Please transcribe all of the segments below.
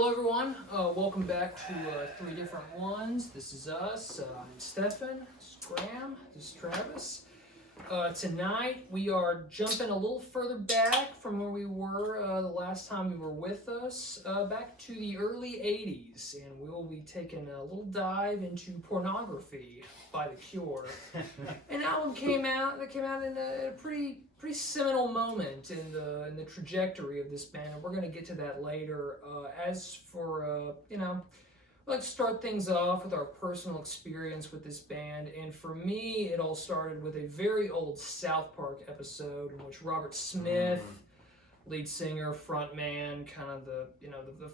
Hello everyone, welcome back to Three Different Ones. This is us, I'm Stefan, this is Graham, this is Travis. Tonight we are jumping a little further back from where we were the last time you were with us, back to the early 80s, and we will be taking a little dive into Pornography by The Cure. An album came out in a pretty seminal moment in the trajectory of this band, and we're going to get to that later. As for let's start things off with our personal experience with this band. And for me, it all started with a very old South Park episode in which Robert Smith, lead singer, frontman, kind of the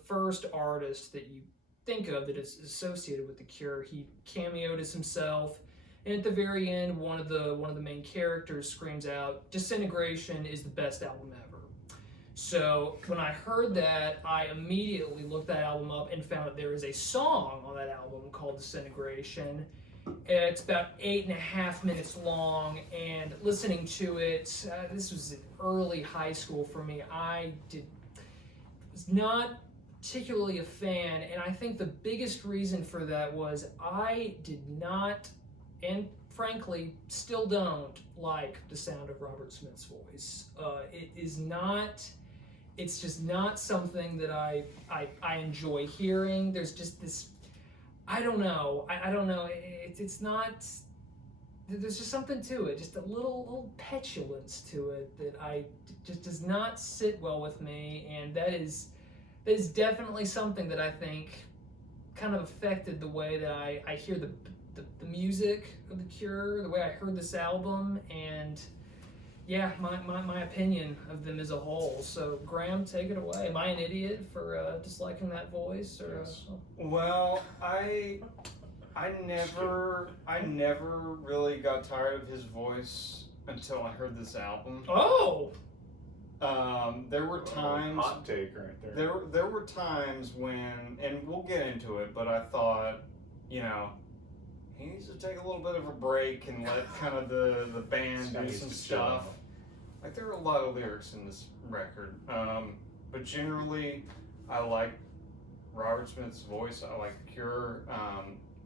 first artist that you think of that is associated with The Cure, he cameoed as himself. And at the very end, one of the main characters screams out, "Disintegration is the best album ever." So when I heard that, I immediately looked that album up and found that there is a song on that album called Disintegration. It's about 8.5 minutes long, and listening to it, this was in early high school for me. Was not particularly a fan, and I think the biggest reason for that was I did not, and frankly still don't, like the sound of Robert Smith's voice. It's just not something that I enjoy hearing. There's just this, I don't know. It's not, there's just something to it, just a little petulance to it that just does not sit well with me, and that is definitely something that I think kind of affected the way that I hear the music of The Cure, the way I heard this album, and yeah, my opinion of them as a whole. So Graham, take it away. Am I an idiot for disliking that voice? Or yes. Well, I never really got tired of his voice until I heard this album. Oh. There were times. Hot take right there. There were times when, and we'll get into it, but I thought, he needs to take a little bit of a break and let kind of the band do some stuff. Like, there are a lot of lyrics in this record, but generally, I like Robert Smith's voice. I like The Cure.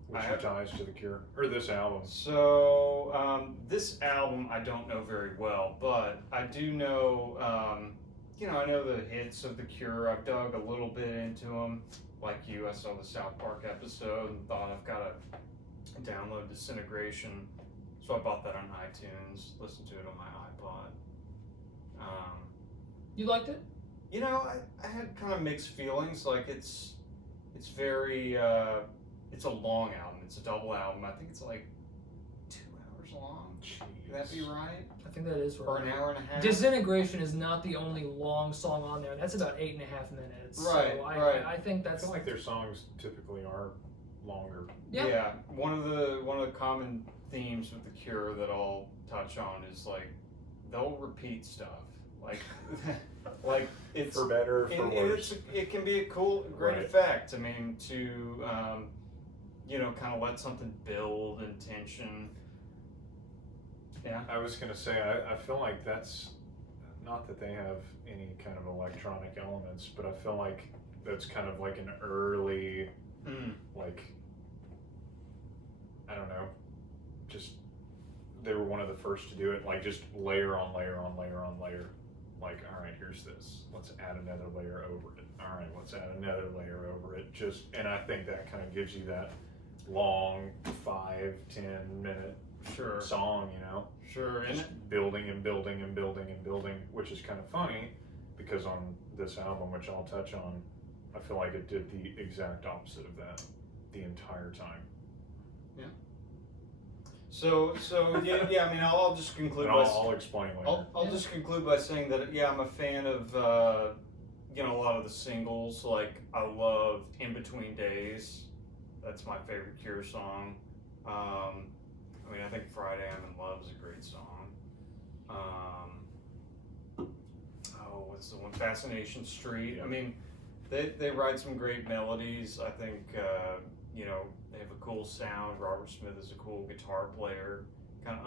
What's your ties to The Cure, or this album? So, this album I don't know very well, but I do know, I know the hits of The Cure. I've dug a little bit into them. Like you, I saw the South Park episode and thought I've got to download Disintegration. So I bought that on iTunes, listened to it on my iPod. You liked it? I had kind of mixed feelings. Like, it's very, it's a long album. It's a double album. I think it's like 2 hours long. Jeez. Would that be right? I think that is right. Or an hour and a half? Disintegration is not the only long song on there. That's about 8.5 minutes. Right, so right. I think that's. I feel like their songs typically are longer. Yeah. One of the common themes with The Cure that I'll touch on is, like, they'll repeat stuff. Like it's For better, for worse. It can be a great Right. effect. I mean, to kind of let something build in tension. Yeah. I was going to say, I feel like that's, not that they have any kind of electronic elements, but I feel like that's kind of like an early, like, I don't know, just, they were one of the first to do it, like just layer on layer on layer on layer. Like, all right, here's this. Let's add another layer over it. All right, let's add another layer over it. And I think that kind of gives you that long 5-10 minute song, Sure. And just building and building and building and building, which is kind of funny because on this album, which I'll touch on, I feel like it did the exact opposite of that the entire time. Yeah. So yeah. I mean, I'll just conclude. I'll explain later. I'll just conclude by saying that I'm a fan of a lot of the singles. Like, I love "In Between Days." That's my favorite Cure song. I think "Friday I'm in Love" is a great song. What's the one? "Fascination Street." I mean, they write some great melodies. I think they have a cool sound. Robert Smith is a cool guitar player, kind of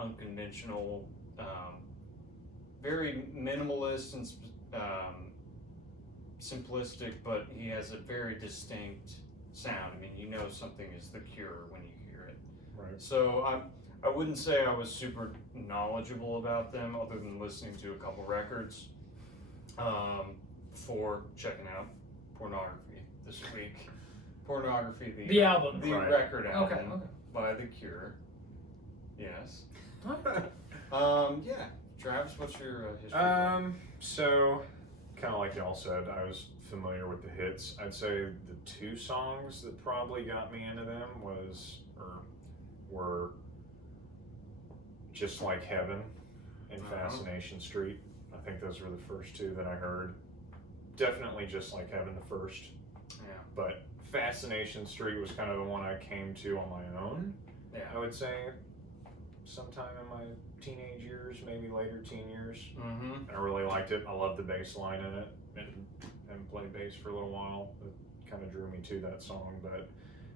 simplistic, but he has a very distinct sound. I mean, you know something is The Cure when you hear it. Right. So I wouldn't say I was super knowledgeable about them other than listening to a couple records before checking out Pornography this week. Pornography, The album. the Right. record album Okay. by The Cure. Yes. Okay. Yeah. Travis, what's your history? So, kind of like y'all said, I was familiar with the hits. I'd say the two songs that probably got me into them were Just Like Heaven and Fascination Street. I think those were the first two that I heard. Definitely Just Like Heaven the first. Yeah. But Fascination Street was kind of the one I came to on my own. Yeah. I would say sometime in my teenage years, maybe later teen years. Mm-hmm. And I really liked it. I loved the bass line in it, and played bass for a little while. It kind of drew me to that song. But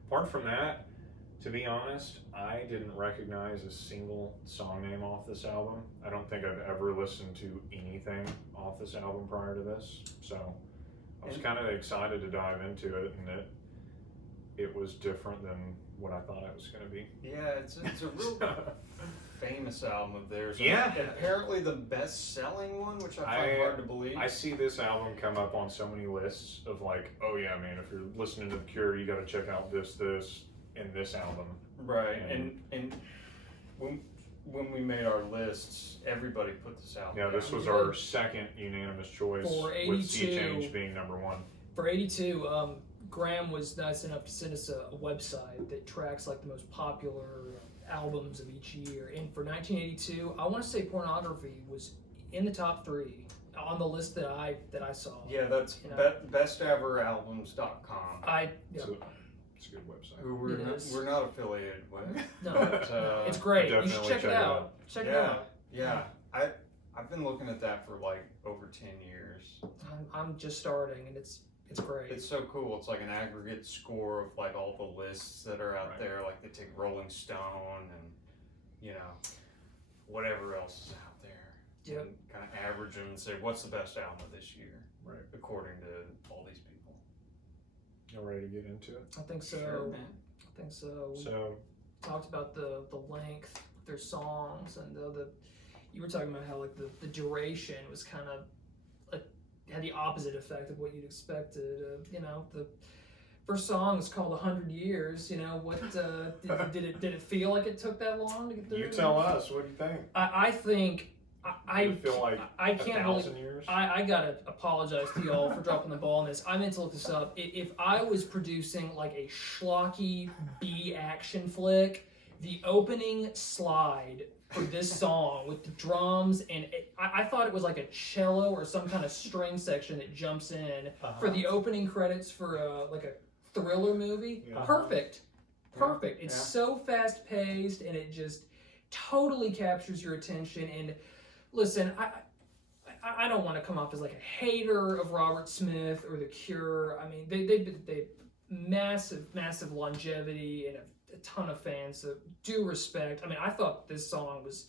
apart from that, to be honest, I didn't recognize a single song name off this album. I don't think I've ever listened to anything off this album prior to this. So I was kind of excited to dive into it, and it was different than what I thought it was going to be. Yeah, it's a real famous album of theirs. Yeah. And apparently the best-selling one, which I find hard to believe. I see this album come up on so many lists of like, oh yeah, man, if you're listening to The Cure, you got to check out this, and this album. Right, and when we made our lists, everybody put this album. Yeah, this down. was our second unanimous choice, For with Sea 82. Change being number one. For 82, Graham was nice enough to send us a website that tracks like the most popular albums of each year. And for 1982, I want to say Pornography was in the top 3 on the list that I saw. Yeah, that's besteveralbums.com. It's a good website. Who It is. we're not affiliated with. No, But, it's great. You should definitely check it check it out. out. Check it yeah, out. yeah. I've been looking at that for like over 10 years. I'm just starting, and it's great. It's so cool. It's like an aggregate score of like all the lists that are out Right. there. Like they take Rolling Stone and whatever else is out there. Yep. And kind of average them and say what's the best album of this year, Right. according to all these people. You ready to get into it? I think so. Sure, man. I think so. So, Talked about the length of their songs, and the you were talking about how like the duration was kind of like had the opposite effect of what you'd expected. The first song is called 100 Years. What did it feel like it took that long to get through? you tell us, what do you think? I think I Did it feel like I can't 1,000 years? I gotta apologize to y'all for dropping the ball on this. I meant to look this up. If I was producing like a schlocky B action flick, the opening slide for this song with the drums and I thought it was like a cello or some kind of string section that jumps in for the opening credits for like a thriller movie. Yeah. Perfect. Yeah. It's Yeah. so fast paced and it just totally captures your attention. And listen, I don't want to come off as like a hater of Robert Smith or The Cure. I mean, they massive longevity and a ton of fans, so due respect. I mean, I thought this song was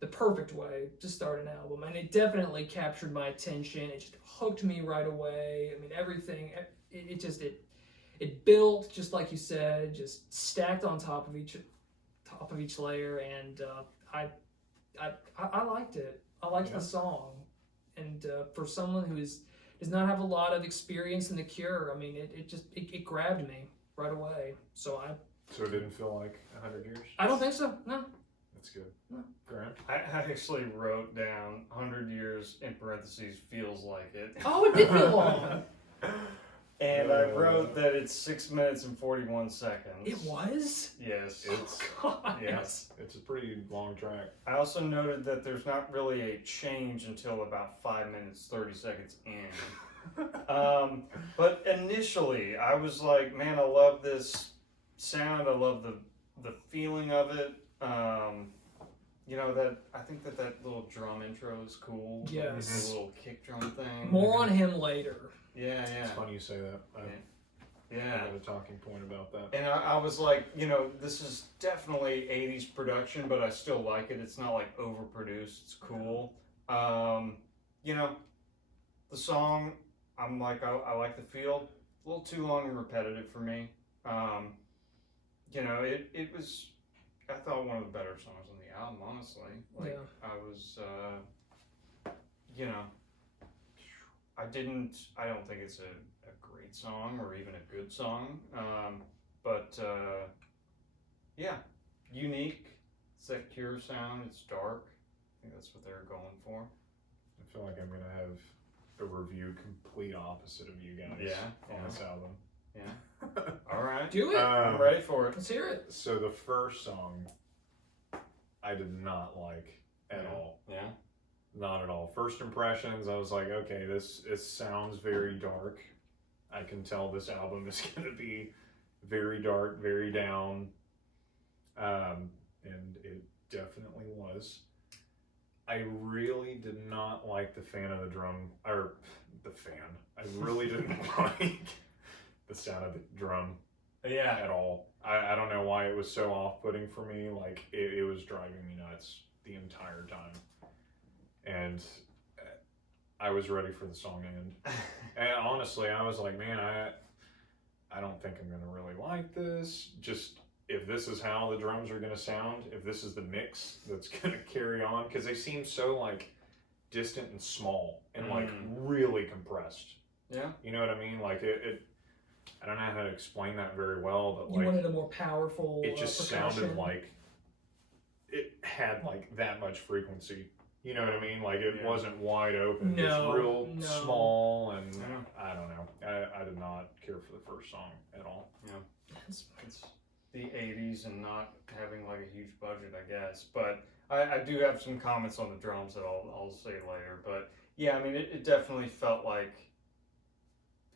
the perfect way to start an album, and it definitely captured my attention. It just hooked me right away. I mean, everything. It built just like you said, just stacked on top of each layer, and I liked it. I liked the song, and for someone who does not have a lot of experience in The Cure, I mean, it grabbed me right away. So it didn't feel like 100 years? I don't think so. No. That's good. No. Grant? I actually wrote down 100 years in parentheses feels like it. Oh, it did feel long. And I wrote that it's 6 minutes and 41 seconds. It was. Yes. It's God. Yes. It's a pretty long track. I also noted that there's not really a change until about 5 minutes 30 seconds in. But initially, I was like, man, I love this sound. I love the feeling of it. That I think that little drum intro is cool. Yes. The little kick drum thing. More on him later. Yeah. It's funny you say that. I Yeah. got a talking point about that. And I was like, this is definitely 80s production, but I still like it. It's not like overproduced. It's cool. The song I'm like, I like the feel. A little too long and repetitive for me. You know, it was, I thought, one of the better songs on the album, honestly. Like, Yeah. I was, you know, I don't think it's a great song or even a good song. But, yeah, unique. It's that Cure sound. It's dark. I think that's what they're going for. I feel like I'm going to have a review complete opposite of you guys on this album. Yeah. All right. Do it. I'm ready for it. Let's hear it. So the first song, I did not like at all. Yeah. Not at all. First impressions, I was like, okay, this sounds very dark. I can tell this album is going to be very dark, very down. And it definitely was. I really did not like the I really didn't like the sound of the drum Yeah. at all. I don't know why it was so off-putting for me. Like, it was driving me nuts the entire time. And I was ready for the song to end. And honestly, I was like, man, I don't think I'm going to really like this. Just, if this is how the drums are going to sound, if this is the mix that's going to carry on, because they seem so, like, distant and small and, like, really compressed. Yeah. You know what I mean? Like, I don't know how to explain that very well, but, You like, wanted a more powerful it just percussion. sounded like it had, like, that much frequency. You know what I mean? Like, it wasn't wide open, just real small, and I don't know. I did not care for the first song at all. Yeah. It's the 80s and not having, like, a huge budget, I guess. But I do have some comments on the drums that I'll say later. But, yeah, I mean, it definitely felt like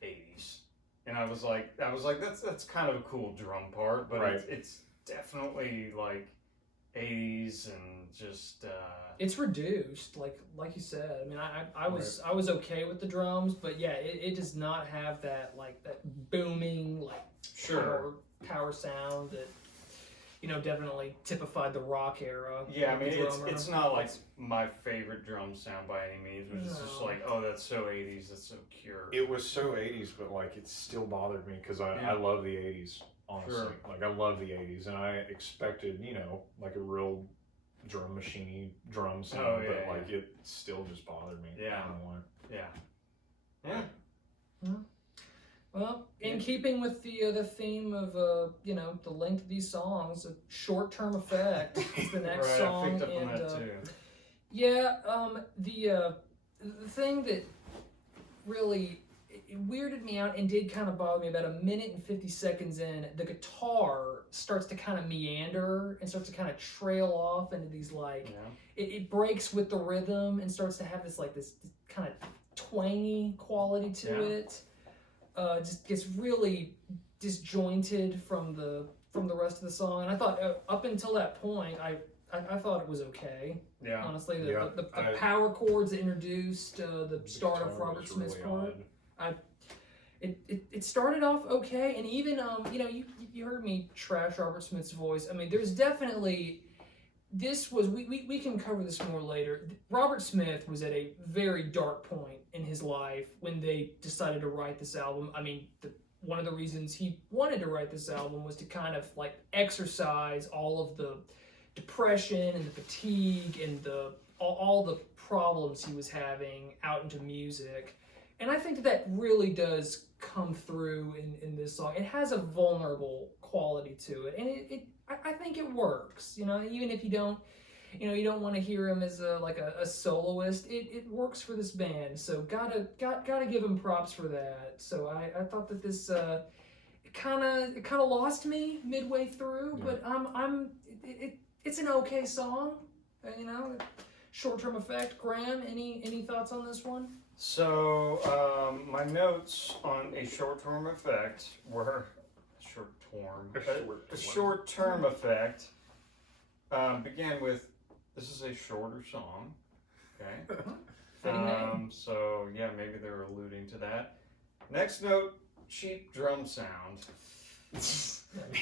80s. And I was like, that's kind of a cool drum part, but it's definitely, like, 80s and just it's reduced, like you said. I mean, I was okay with the drums, but yeah, it does not have that, like, that booming, like, power sound that, you know, definitely typified the rock era. Yeah, I mean, it's not like my favorite drum sound by any means, which is just like, oh, that's so 80s, that's so Cure. It was so 80s, but, like, it still bothered me because I love the 80s. Honestly, like, I love the 80s, and I expected, you know, like, a real drum machine drum sound, but it still just bothered me. Yeah. I don't know why. Yeah. Well, in keeping with the theme of you know, the length of these songs, a short-term effect is the next song. I picked up on that too. Yeah, the thing that really it weirded me out and did kind of bother me, about a minute and 50 seconds in, the guitar starts to kind of meander and starts to kind of trail off into these, like, it breaks with the rhythm and starts to have this, like, this kind of twangy quality to it. Just gets really disjointed from the rest of the song. And I thought, up until that point, I thought it was okay. Yeah. Honestly, the power chords introduced, the start of Robert Smith's part. It started off okay, and even you know, you heard me trash Robert Smith's voice. I mean, there's definitely, this was, we can cover this more later. Robert Smith was at a very dark point in his life when they decided to write this album. I mean, one of the reasons he wanted to write this album was to kind of, like, exercise all of the depression and the fatigue and all the problems he was having out into music. And I think that really does come through in this song. It has a vulnerable quality to it, and I think it works. You know, even if you don't want to hear him as a soloist, it works for this band. So gotta give him props for that. So I thought that this it kind of lost me midway through, but it's an okay song. You know, short-term effect. Graham, any thoughts on this one? So, my notes on a short-term effect were a short-term effect began with, this is a shorter song, okay? So, yeah, maybe they're alluding to that. Next note, cheap drum sound.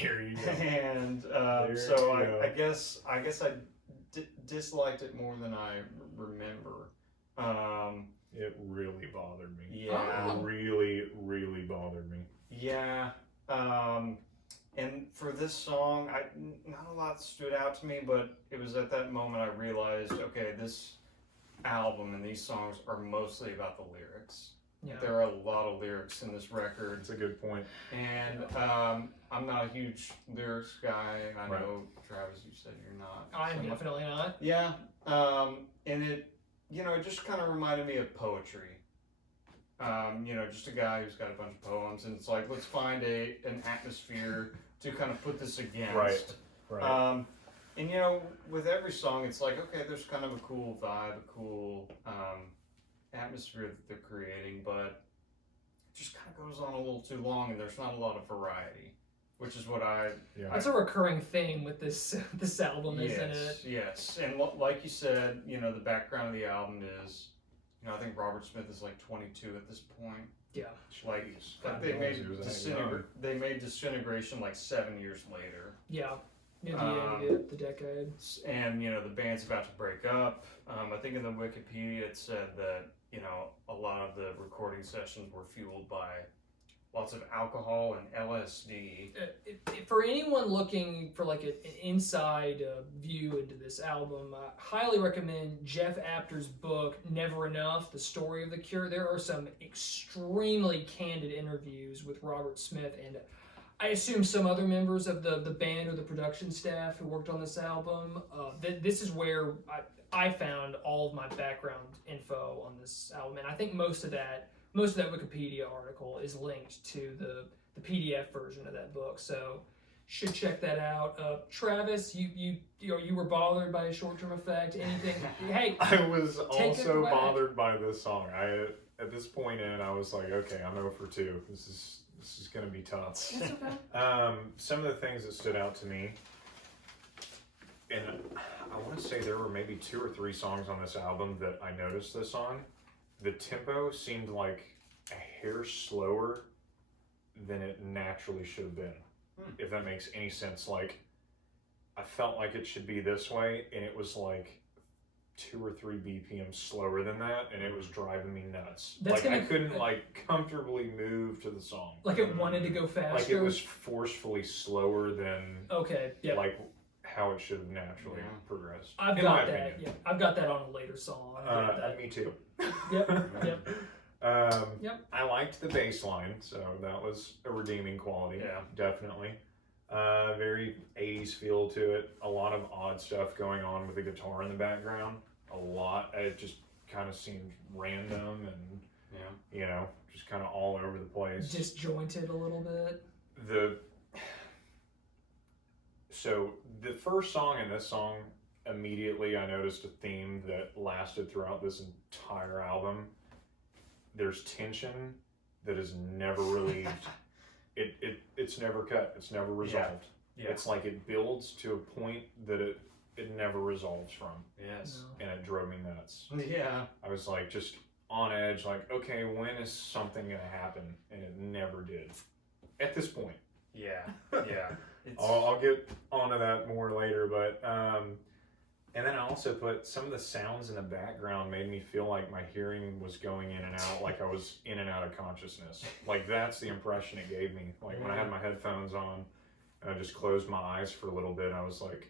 There you go. And so I guess I disliked it more than I remember. It really bothered me. Yeah. Oh. It really, really bothered me. Yeah. And for this song, not a lot stood out to me, but it was at that moment I realized, okay, this album and these songs are mostly about the lyrics. Yeah. There are a lot of lyrics in this record. It's a good point. And I'm not a huge lyrics guy. I Right. know, Travis, you said you're not. I'm So- definitely not. Yeah. And it, it just kind of reminded me of poetry. Just a guy who's got a bunch of poems, and it's like, let's find an atmosphere to kind of put this against. Right. And with every song, it's like, okay, there's kind of a cool vibe, a cool atmosphere that they're creating, but it just kind of goes on a little too long, and there's not a lot of variety, which is what That's a recurring theme with this album, yes, isn't it? Yes, and like you said, the background of the album is, I think Robert Smith is like 22 at this point. Yeah. Like God they knows he was that young. they made Disintegration like 7 years later. Yeah. Near the end of the decade. And the band's about to break up. I think in the Wikipedia it said that a lot of the recording sessions were fueled by lots of alcohol and LSD. For anyone looking for like an inside view into this album, I highly recommend Jeff Apter's book, Never Enough, The Story of the Cure. There are some extremely candid interviews with Robert Smith and I assume some other members of the band or the production staff who worked on this album. This is where I found all of my background info on this album, and I think most of that Wikipedia article is linked to the PDF version of that book. So should check that out. Travis, you were bothered by a short-term effect? Anything? Hey, I was also bothered by this song. At this point I was like, okay, I'm 0 for 2. This is going to be tough. That's okay. Some of the things that stood out to me, and I want to say there were maybe 2 or 3 songs on this album that I noticed this on. The tempo seemed like a hair slower than it naturally should have been, if that makes any sense. Like, I felt like it should be this way, and it was like 2 or 3 BPM slower than that, and it was driving me nuts. I couldn't comfortably move to the song. Like it wanted to go faster. Like it was forcefully slower than like how it should have naturally progressed. I've got that. Yeah, I've got that on a later song. Me too. Yep. I liked the bass line, so that was a redeeming quality. Yeah, definitely. Very 80s feel to it. A lot of odd stuff going on with the guitar in the background. A lot. It just kind of seemed random and just kind of all over the place. Disjointed a little bit. So the first song and this song, immediately I noticed a theme that lasted throughout this entire album. There's tension that is never relieved. It's never cut. It's never resolved. Yeah. It's like it builds to a point that it never resolves from. Yes. And it drove me nuts. Yeah. I was like just on edge, like, okay, when is something gonna happen? And it never did. At this point. Yeah. Yeah. I'll get onto that more later, but and then I also put some of the sounds in the background made me feel like my hearing was going in and out, like I was in and out of consciousness. Like that's the impression it gave me. Like when I had my headphones on and I just closed my eyes for a little bit, I was like,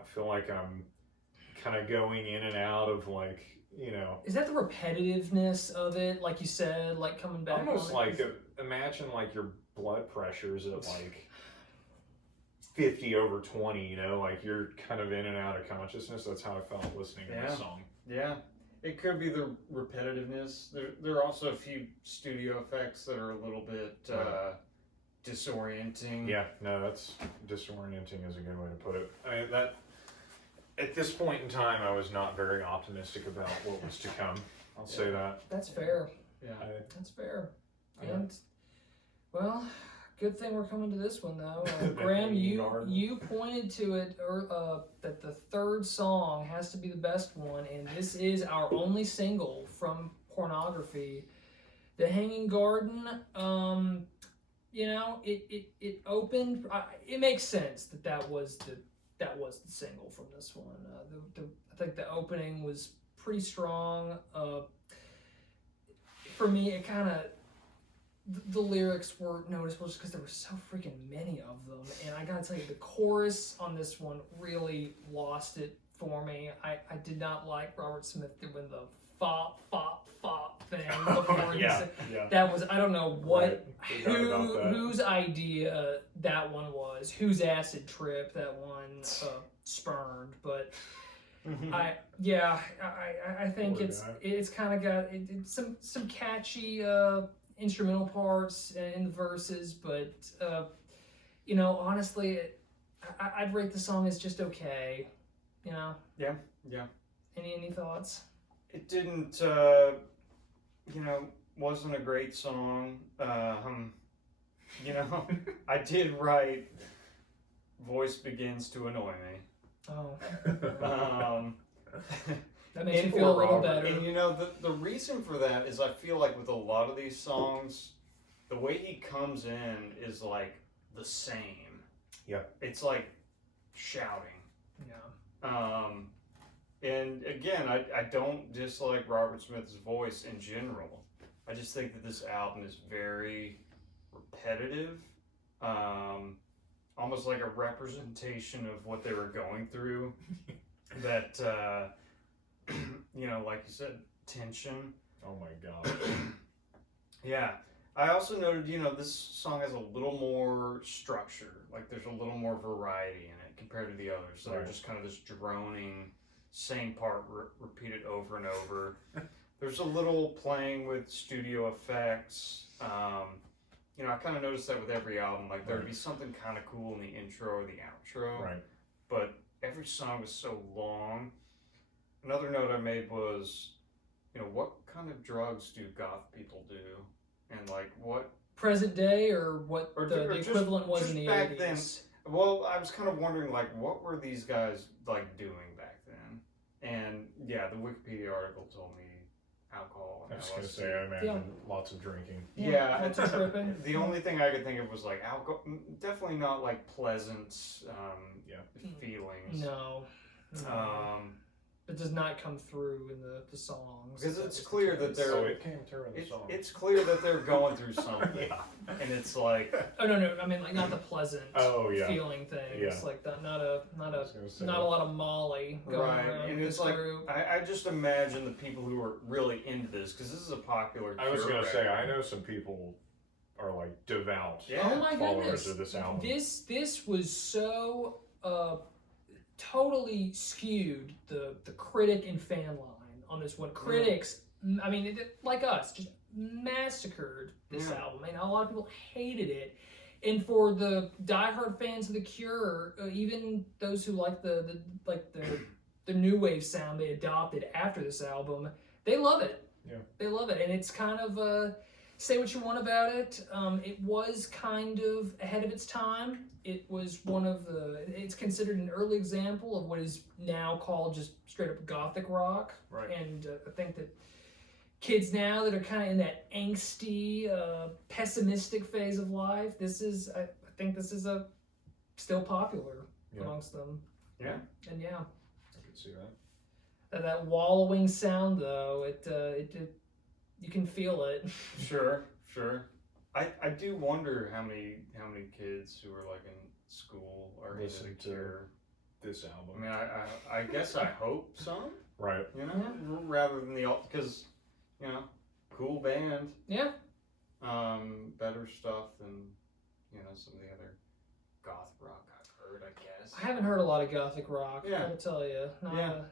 I feel like I'm kind of going in and out of like, Is that the repetitiveness of it, like you said, like coming back? Almost like imagine like your blood pressure's at like 50/20, like you're kind of in and out of consciousness. That's how I felt listening to this song. Yeah, it could be the repetitiveness. There are also a few studio effects that are a little bit disorienting. Yeah, no, that's disorienting is a good way to put it. I mean, that at this point in time, I was not very optimistic about what was to come. I'll say that. That's fair. Yeah, that's fair. And well, good thing we're coming to this one though. Graham, you pointed to it that the third song has to be the best one, and this is our only single from Pornography, "The Hanging Garden." It opened. It makes sense that was the single from this one. I think the opening was pretty strong. for me, it kind of the lyrics were noticeable just because there were so freaking many of them, and I gotta tell you, the chorus on this one really lost it for me. I did not like Robert Smith doing the fop fop fop thing before. Yeah. That was, I don't know what Right. Forgot about that. whose idea that one was, whose acid trip that one spurned, but. I think Poor it's guy. kind of got it's some catchy instrumental parts in the verses, but honestly, I'd rate the song as just okay. Yeah. Any thoughts? It didn't, wasn't a great song. I did write "Voice begins to annoy me." Oh, Um, that makes me and- feel a little Robert. better. And the reason for that is I feel like with a lot of these songs, the way he comes in is like the same. Yeah. It's like shouting. Yeah. And again, I don't dislike Robert Smith's voice in general. I just think that this album is very repetitive. Almost like a representation of what they were going through. That, like you said, tension. Oh my god. Yeah. I also noted, this song has a little more structure. Like there's a little more variety in it compared to the others. So they're Right. just kind of this droning, same part repeated over and over. There's a little playing with studio effects. I kind of noticed that with every album. Like there'd be something kind of cool in the intro or the outro. Right. But every song was so long. Another note I made was, what kind of drugs do goth people do? And like what Present day, or what Or the just- equivalent was just in the back then. 80s. Well, I was kind of wondering, like, what were these guys, like, doing back then? And, yeah, the Wikipedia article told me alcohol I and was gonna LSD. say, I imagine lots of drinking. Yeah, lots of tripping. the only thing I could think of was, like, alcohol. Definitely not, like, pleasant feelings. No. It does not come through in the songs. Because That it's was the clear that case. they're- So it came through in the song. It's clear that they're going through something. Yeah. And it's like, Oh no! I mean, like, not the pleasant Oh, yeah. feeling things. Yeah. Like that. Not a I was gonna say. not a lot of Molly going right. around And with it's this like, group. I just imagine the people who are really into this, because this is a popular I was Cure gonna say, record. I know some people are like devout Yeah. Oh my followers goodness! of this album. This was so totally skewed the critic and fan line on this one. Critics, I mean, like us, just massacred this Yeah. album. I mean, a lot of people hated it. And for the diehard fans of The Cure, even those who like the new wave sound they adopted after this album, they love it. Yeah. They love it, and it's kind of say what you want about it. It was kind of ahead of its time. It was it's considered an early example of what is now called just straight up gothic rock. Right. And I think that kids now that are kind of in that angsty, pessimistic phase of life, I think this is still popular Yeah. amongst them. Yeah. And yeah, I could see that. that wallowing sound though, it you can feel it. Sure. I do wonder how many kids who are like in school are Listen into to Cure. This I album. mean, I guess I hope some, Right. rather than because cool band, Yeah. better stuff than some of the other goth rock I've heard, I guess. I haven't heard a lot of gothic rock. Yeah. I'll tell you. Yeah.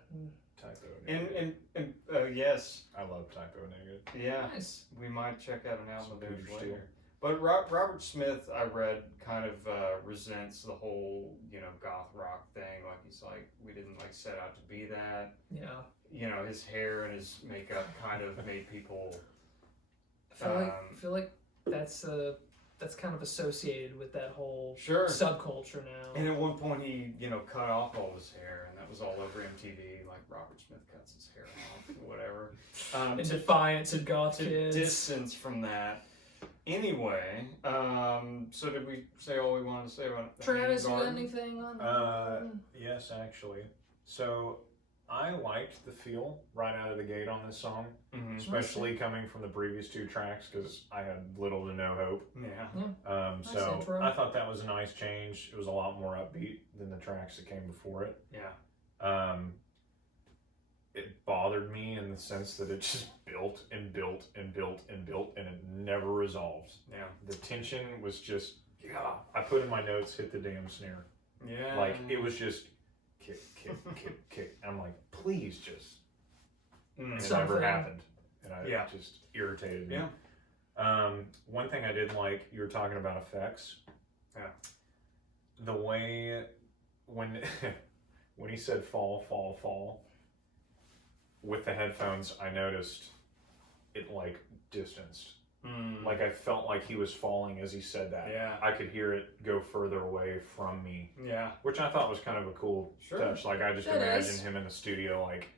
Typo And Negative. yes, I love Typo Negative. yeah, Nice. we might check out an album Some of theirs Peter later. But Robert Smith, I read, kind of resents the whole, goth rock thing. Like, he's like, we didn't, set out to be that. Yeah. His hair and his makeup kind of made people... I feel like that's kind of associated with that whole Sure. subculture now. And at one point, he, cut off all his hair, and that was all over MTV. Like, Robert Smith cuts his hair off, whatever. In To defiance of goth to kids. distance from that. Anyway, so did we say all we wanted to say about Travis, you got Garden? anything on? Yes, actually. So, I liked the feel right out of the gate on this song, especially coming from the previous 2 tracks because I had little to no hope. Yeah. Nice So intro. I thought that was a nice change. It was a lot more upbeat than the tracks that came before it. Yeah. It bothered me in the sense that it just built and built and built and built and it never resolved. Yeah. The tension was just, I put in my notes, hit the damn snare. Yeah. Like, it was just kick, kick, kick, kick. And I'm like, please just. And it never happened. And it just irritated me. Yeah. One thing I did like, you were talking about effects. Yeah. The way, when he said fall, fall, fall, with the headphones, I noticed it like distanced. Like I felt like he was falling as he said that. Yeah. I could hear it go further away from me. Yeah. Which I thought was kind of a cool touch. Like I just imagine him in the studio like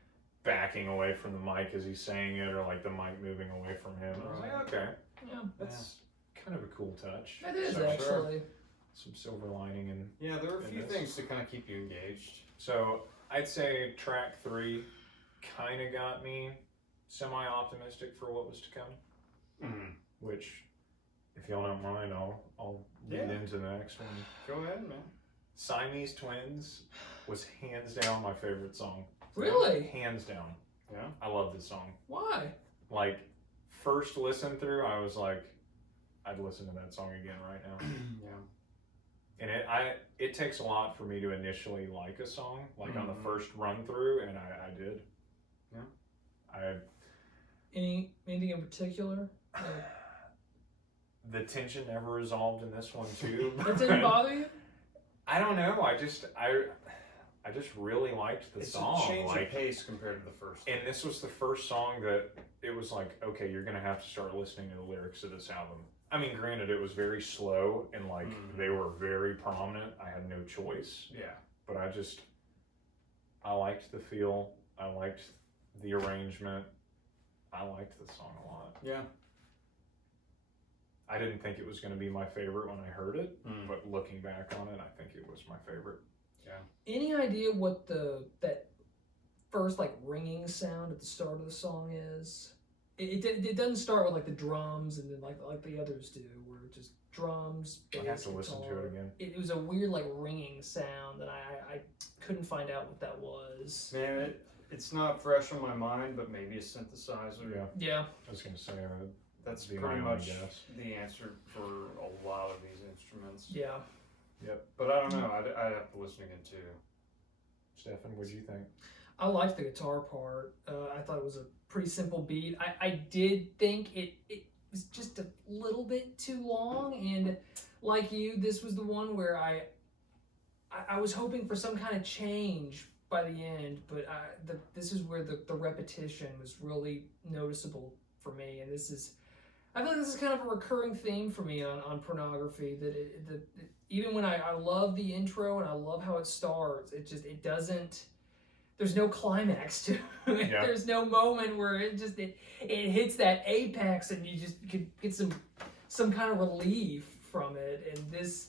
backing away from the mic as he's saying it, or like the mic moving away from him. I was like, okay. Yeah. That's kind of a cool touch. It is So, actually. some silver lining and Yeah, there are a few things to kind of keep you engaged. so I'd say track 3 kind of got me semi-optimistic for what was to come. Which, if y'all don't mind, I'll lead into the next one. Go ahead, man. Siamese Twins was hands down my favorite song. Really? Hands down. Yeah. I love this song. Why? Like, first listen through, I was like, I'd listen to that song again right now. Yeah. And it takes a lot for me to initially like a song, like on the first run through, and I did. Yeah. Anything in particular? The tension never resolved in this one too. That didn't bother you? I don't know. I just really liked the song. It's a change like, of pace compared to the first one. and this was the first song that it was like, okay, you're gonna have to start listening to the lyrics of this album. I mean, granted, it was very slow and like they were very prominent. I had no choice. Yeah. But I liked the feel. I liked the arrangement. I liked the song a lot. Yeah. I didn't think it was going to be my favorite when I heard it, but looking back on it, I think it was my favorite. Yeah. Any idea what that first like ringing sound at the start of the song is? It doesn't start with like the drums and then like the others do, where it's just drums, bass, I have to listen to it again. It was a weird like ringing sound that I couldn't find out what that was. Man, it's not fresh on my mind, but maybe a synthesizer. Yeah. Yeah. I was going to say That's be pretty my only much guess. the answer for a lot of these instruments. Yeah. Yep. But I don't know. I'd have to listen again too. Stefan, what do you think? I liked the guitar part. I thought it was a pretty simple beat. I did think it was just a little bit too long, and like you, this was the one where I was hoping for some kind of change by the end, but this is where the repetition was really noticeable for me, and I feel like this is kind of a recurring theme for me on Pornography, that even when I love the intro and I love how it starts, it doesn't, there's no climax to it. Yeah. There's no moment where it hits that apex and you just could get some kind of relief from it. And this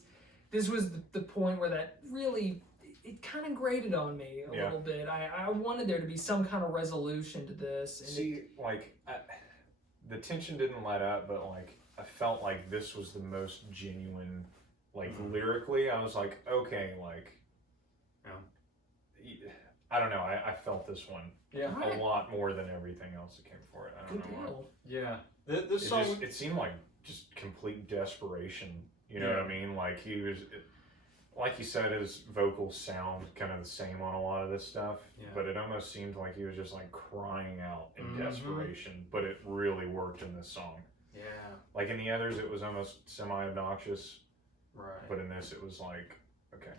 was the point where that really, it kind of grated on me a little bit. I wanted there to be some kind of resolution to this. And See, the tension didn't let up, but like I felt like this was the most genuine, like lyrically. I was like, okay, like, I don't know. I felt this one a lot more than everything else that came before it. I don't know why. Yeah. This song. It seemed like just complete desperation. You know what I mean? Like he was, like you said, his vocals sound kind of the same on a lot of this stuff, but it almost seemed like he was just like crying out in desperation, but it really worked in this song. Yeah. Like in the others, it was almost semi-obnoxious, Right. but in this, it was like, okay,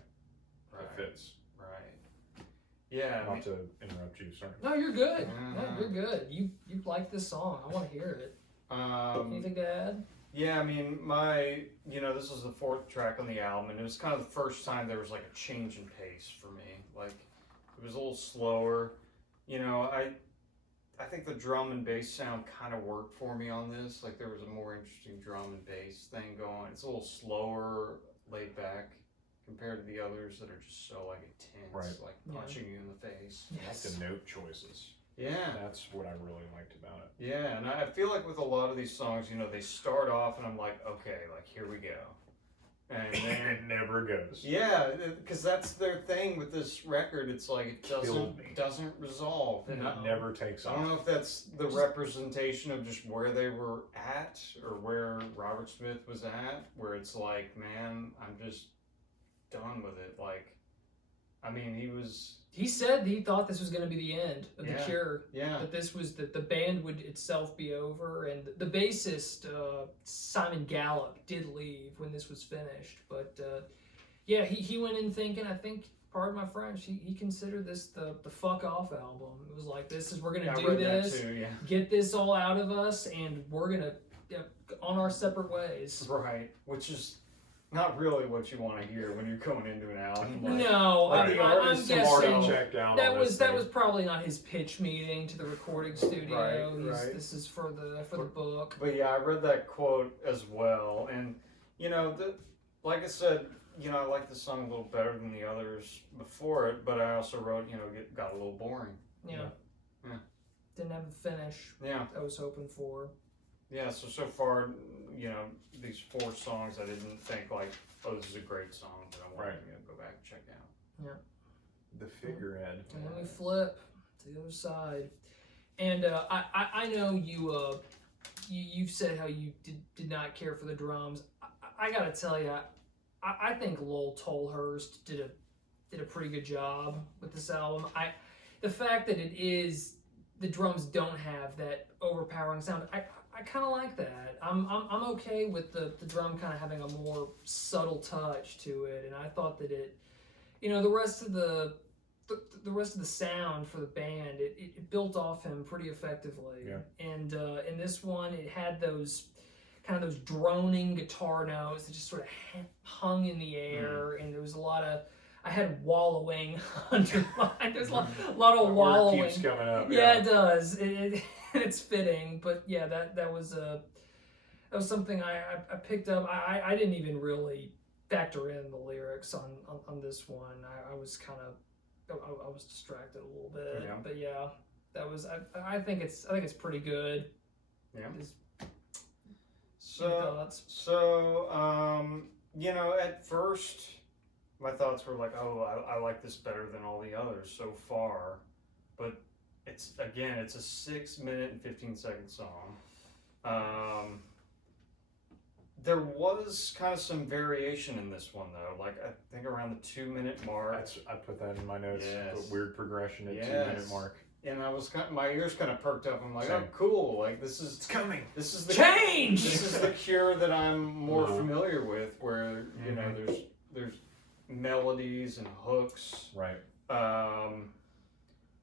it fits. Right. Yeah. Not to interrupt you, sorry. No, you're good. No, you're good. You like this song. I want to hear it. Anything to add? Yeah, I mean, this is the 4th track on the album, and it was kind of the first time there was like a change in pace for me. Like, it was a little slower. I think the drum and bass sound kind of worked for me on this. Like, there was a more interesting drum and bass thing going. It's a little slower, laid back. compared to the others that are just so like intense, Right. like punching you in the face. I like the note choices. Yeah. That's what I really liked about it. Yeah, and I feel like with a lot of these songs, you know, they start off and I'm like, okay, like here we go. And then it never goes. yeah, because that's their thing with this record. It's like it Killed me. doesn't resolve. And It never takes I off. don't know if that's the representation of just where they were at or where Robert Smith was at, where it's like, man, I'm just done with it. Like, I mean, He said he thought this was going to be the end of Yeah. the Cure. yeah, That this was that the band would itself be over, and the bassist Simon Gallup did leave when this was finished. But yeah, he went in thinking, I think, pardon my French, he considered this the fuck off album. It was like, we're gonna I do read this, that too, yeah. get this all out of us, and we're gonna on our separate ways. Right, which is not really what you want to hear when you're going into an album. Like, No, like the I'm artists have already guessing checked out that on was this that thing. was probably not his pitch meeting to the recording studio. Right. This is for the book. But yeah, I read that quote as well, and you know, like I said, you know, I like the song a little better than the others before it, but I also wrote, you know, it got a little boring. Yeah. Yeah. Didn't have the finish Yeah, I was hoping for. yeah. So far, you know, these 4 songs, I didn't think like, oh, this is a great song that I want Right. to go back and check out. The Figurehead. And then we flip to the other side. And I know you've said how you did not care for the drums. I gotta tell you, I think Lowell Tolhurst did a pretty good job with this album. The fact that the drums don't have that overpowering sound, I kind of like that. I'm okay with the drum kind of having a more subtle touch to it, and I thought that the rest of the sound for the band, it built off him pretty effectively. Yeah. And in this one, it had those droning guitar notes that just sort of hung in the air, and there was a lot of, I had wallowing underlined. There's a lot of Word wallowing. keeps coming up. Yeah, it does. It's fitting, but yeah, that was something I picked up. I didn't even really factor in the lyrics on this one. I was kind of I was distracted a little bit. Yeah. But yeah, that was I think it's pretty good. Yeah. Your thoughts? So, you know, at first, my thoughts were like, oh, I like this better than all the others so far. But it's a 6-minute and 15-second song. There was kind of some variation in this one, though. Like, I think around the 2-minute mark. I put that in my notes. Yes. But weird progression at Yes. 2-minute mark. And I was my ears kind of perked up. I'm like, Same. oh, cool. Like, this is It's coming. This is the Change! This is the Cure that I'm more Uh-huh. familiar with, where you know Mhm. there's melodies and hooks, Right.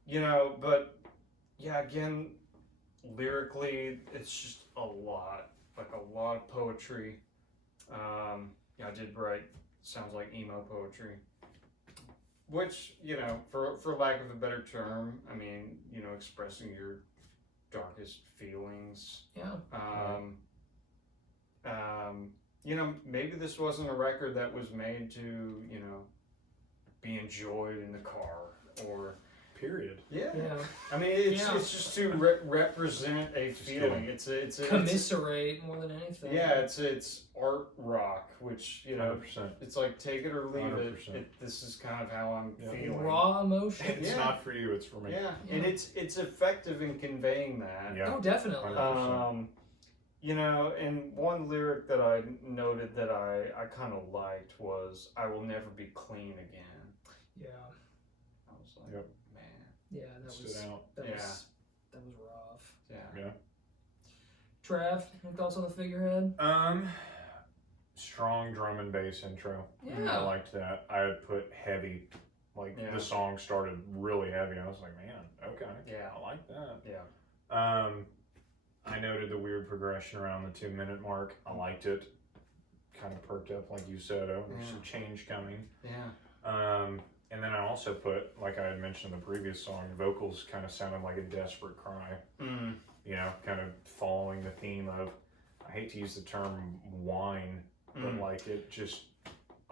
you know. But yeah, again, lyrically, it's just a lot of poetry. Yeah, I did write sounds like emo poetry, which, you know, for lack of a better term, I mean, you know, expressing your darkest feelings. Yeah. You know, maybe this wasn't a record that was made to, you know, be enjoyed in the car or. Period. Yeah. Yeah. I mean, it's Yeah. it's just to represent a feeling. It's a Commiserate more than anything. yeah. It's art rock, which, you know, 100%. it's like take it or leave it. 100%. This is kind of how I'm Yeah. feeling. Raw emotion. It's Yeah. not for you, it's for me. Yeah, Yeah. and it's effective in conveying that. Yeah. Oh, definitely. 100%. You know, and one lyric that I noted that I kind of liked was, "I will never be clean again." Yeah. I was like, Yep. man, Yeah, that Stood was out. that Yeah. was that was rough. yeah. Trav, any thoughts on the Figurehead? Strong drum and bass intro. Yeah. I liked that. I had put heavy. Like Yeah. the song started really heavy. I was like, man, okay. Yeah. I like that. Yeah. I noted the weird progression around the 2-minute mark. I liked it. Kind of perked up, like you said. Oh, there's some change coming. Yeah. And then I also put, like I had mentioned in the previous song, vocals kind of sounded like a desperate cry. Mm. You know, kind of following the theme of, I hate to use the term whine, but like it just,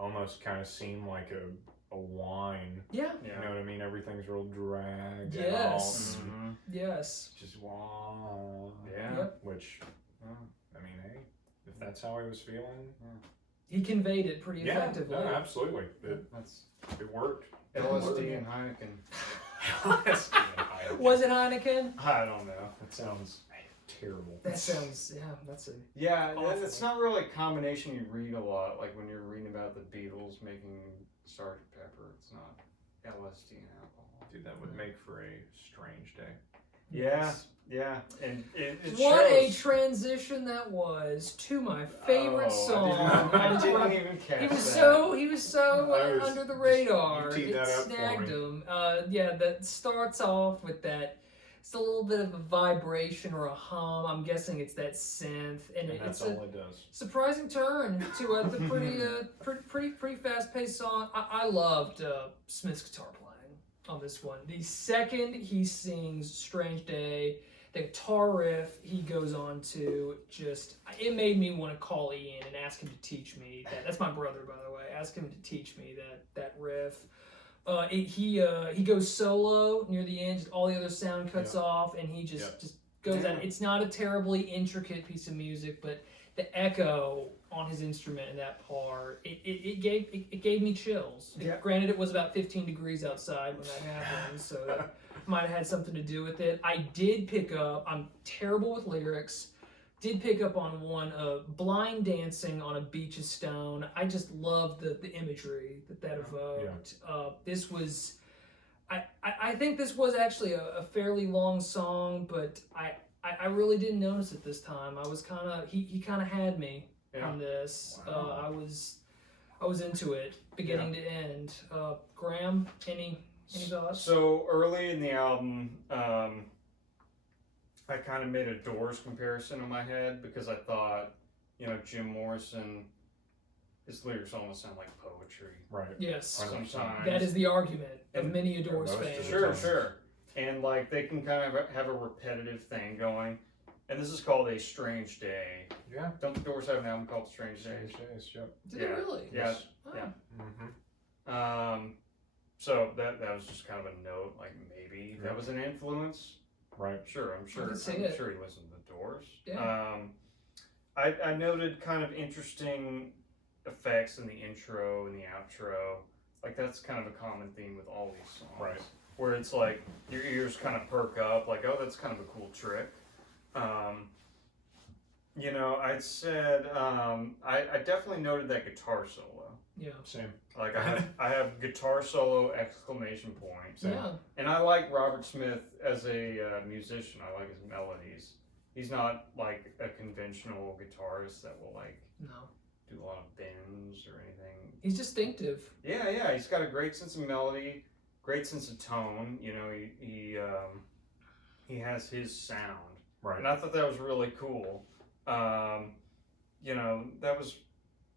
almost kind of seem like a whine. Yeah. You know what I mean? Everything's real dragged. Yes. Out and Yes. just wah. Yeah. Yep. Which, Yeah. I mean, hey, if that's how he was feeling, He conveyed it pretty effectively. no, absolutely. It worked. LSD and Heineken. Was it Heineken? I don't know. That sounds terrible. That sounds, that's a... Yeah, Awful. and it's not really a combination you read a lot. Like when you're reading about the Beatles making Sgt. Pepper, it's not LSD and alcohol. Dude, that would make for a strange day. Yeah, yeah, and it What a shows. transition that was to my favorite Oh, song. I didn't even catch He was that. so under the radar. you teed It that up for snagged me. him. That starts off with that. It's a little bit of a vibration or a hum. I'm guessing it's that synth, and That's it's a all it does. surprising turn to the pretty fast-paced song. I loved Smith's guitar playing on this one. The second he sings "Strange Day," the guitar riff he goes on to it made me want to call Ian and ask him to teach me that. That's my brother, by the way. Ask him to teach me that riff. He goes solo near the end. Just all the other sound cuts off, and he just goes out. It's not a terribly intricate piece of music, but the echo on his instrument in that part, it gave me chills. Yeah. Granted, it was about 15 degrees outside when that happened, so that might have had something to do with it. I did pick up. I'm terrible with lyrics. Did pick up on one blind dancing on a beach of stone. I just loved the imagery that evoked. This was, I think this was actually a fairly long song, but I really didn't notice it this time. I was he kind of had me on this. Wow. I was into it beginning to end. Graham, any thoughts? So early in the album, I kind of made a Doors comparison in my head because I thought, Jim Morrison, his lyrics almost sound like poetry. Right. Yes. Sometimes. That is the argument of And- many Doors Most of fans. the time. Sure. And like they can kind of have a repetitive thing going. And this is called A Strange Day. Yeah. Don't the Doors have an album called Strange Days? Strange days, yep. Did Yeah. it really? Yeah. Oh. Yeah. Mm-hmm. So that was just kind of a note, like maybe that was an influence. Right. Sure, I'm sure. I can see I'm it. sure he listened to the Doors. Yeah. I noted kind of interesting effects in the intro and the outro. Like that's kind of a common theme with all these songs. Right. Where it's like your ears kind of perk up, like, oh, that's kind of a cool trick. I said I definitely noted that guitar solo. Yeah. Same. Like I have guitar solo exclamation point. Same. Yeah. And I like Robert Smith as a musician. I like his melodies. He's not like a conventional guitarist that will like No. do a lot of bends or anything. He's distinctive. Yeah. He's got a great sense of melody, great sense of tone. He has his sound. Right. And I thought that was really cool.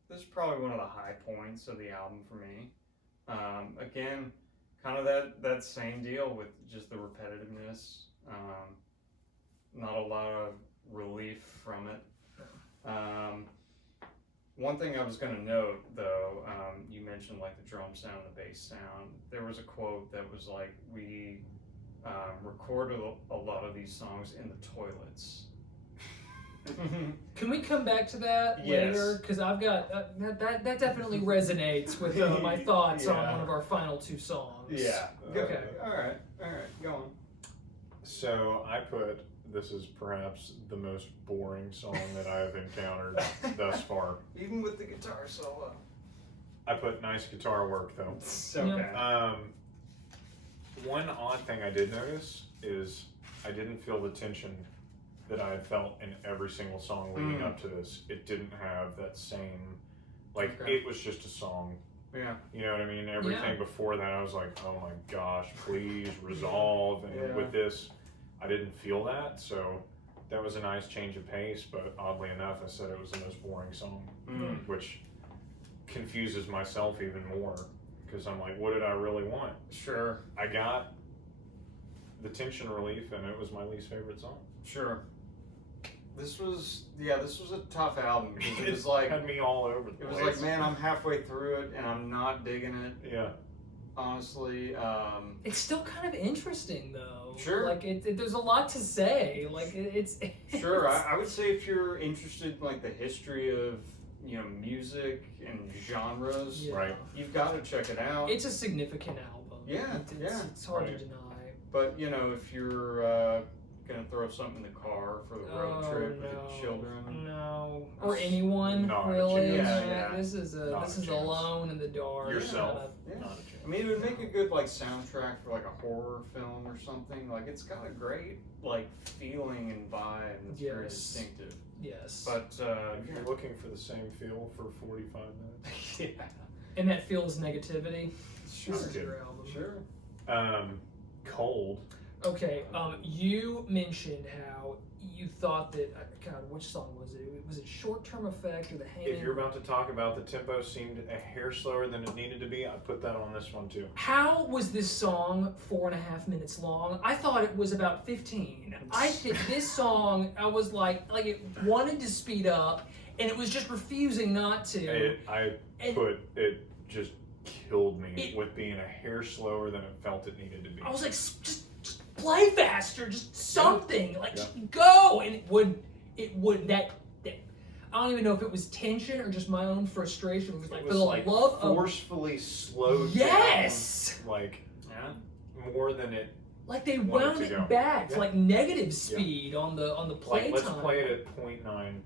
This is probably one of the high points of the album for me. Again, kind of that same deal with just the repetitiveness. Not a lot of relief from it. One thing I was going to note, though, you mentioned like the drum sound, the bass sound. There was a quote that was like, we recorded a lot of these songs in the toilets. Can we come back to that Yes. later? Because I've got that definitely resonates with my thoughts on Yeah. one of our final two songs. Yeah. Okay. All right. Go on. So I put, this is perhaps the most boring song that I've encountered thus far. Even with the guitar solo. I put nice guitar work though. Okay. One odd thing I did notice is I didn't feel the tension that I had felt in every single song leading up to this. It didn't have that same, it was just a song. Yeah. You know what I mean? Everything before that, I was like, oh my gosh, please resolve. And Yeah. with this, I didn't feel that. So that was a nice change of pace. But oddly enough, I said it was the most boring song, which confuses myself even more because I'm like, what did I really want? Sure. I got the tension relief, and it was my least favorite song. Sure. This was a tough album because it was like had me all over the it place. was like, man, I'm halfway through it and I'm not digging it. Yeah. Honestly, it's still kind of interesting though. Sure. Like there's a lot to say. Like it's sure. I would say if you're interested in like the history of music and genres, Yeah. Right. you've got to check it out. It's a significant album. Yeah, It's hard to Right. deny. But if you're gonna throw something in the car for the road trip with the children, No, or anyone Not a really. chance. Yeah, This is Not a chance. alone in the dark. Yourself. Yeah. Not a chance. I mean, it would make a good like soundtrack for like a horror film or something. Like it's got a great like feeling and vibe. And it's very Yes. distinctive. Yes. But If you're looking for the same feel for 45 minutes. yeah, And that feels negativity. sure, This is your album. sure. Cold. Okay, you mentioned how you thought that, God, which song was it? Was it Short Term Effect or the Hand? If you're about to talk about the tempo seemed a hair slower than it needed to be, I'd put that on this one too. How was this song 4.5 minutes long? I thought it was about 15. I think this song, I was like it wanted to speed up, and it was just refusing not to. It just killed me with being a hair slower than it felt it needed to be. I was like, just play faster, just something, just go, and it would that. I don't even know if it was tension or just my own frustration. It was like it was for the like love of forcefully slowed yes, down, like Yeah. more than it. like they wanted wound to it go. back to Yeah. like negative speed on the play Like let's time. play it at 0.9.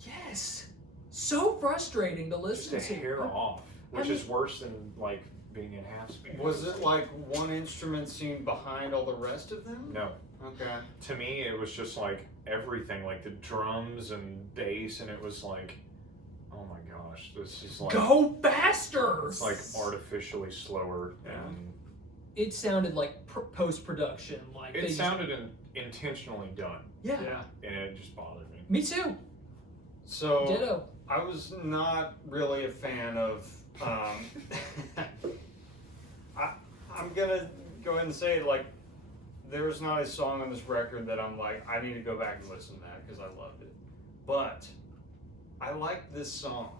Yes, so frustrating to listen Just a to. hair off, which I mean- is worse than like being at half speed. Was it like one instrument seemed behind all the rest of them? No. Okay. To me, it was just like everything, like the drums and bass, and it was like, oh my gosh, this is like Go faster! it's like artificially slower, Yeah. and It sounded like post production. Like it they sounded intentionally done, yeah, Yeah. and it just bothered me. me too. So Ditto. I was not really a fan of. I'm gonna go ahead and say like, there's not a song on this record that I'm like I need to go back and listen to that because I loved it, but I liked this song.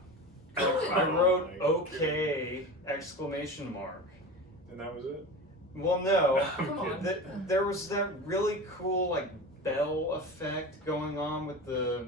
I wrote okay exclamation mark. And that was it. Well, no, Come on. there was that really cool like bell effect going on with the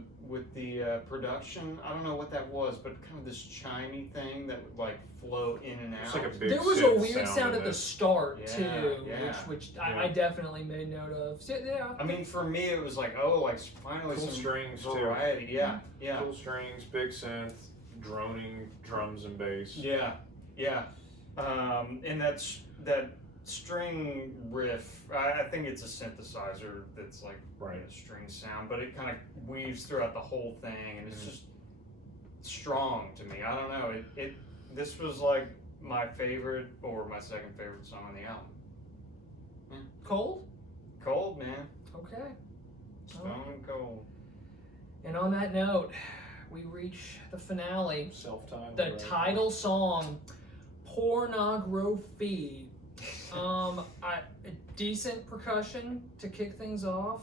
production. I don't know what that was, but kind of this chimey thing that would like flow in and out. It's like a big There was a synth weird sound in at the it. start Yeah, too, yeah. which Yeah. I definitely made note of. So, yeah, I mean, for me, it was like, oh, like finally Cool some strings, too. variety. Yeah, yeah, Cool strings, big synth, droning drums and bass. yeah, yeah. And that string riff, I think it's a synthesizer that's like Right. a string sound, but it kind of weaves throughout the whole thing, and it's just strong to me. I don't know. This was like my favorite or my second favorite song on the album. cold. Cold, man. Okay. Stone cold. And on that note, we reach the finale. Self-titled. The right? title song, Pornography. A decent percussion to kick things off,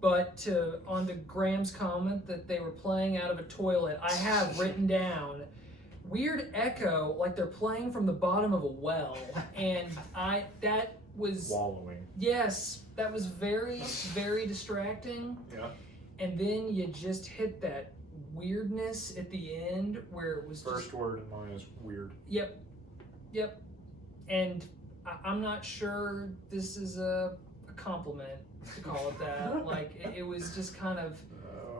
but on to Graham's comment that they were playing out of a toilet, I have written down weird echo, like they're playing from the bottom of a well, and that was Wallowing. yes, that was very very distracting. Yeah. And then you just hit that weirdness at the end where it was First just word in mine is weird. Yep. And I'm not sure this is a compliment to call it that. Like, it was just kind of,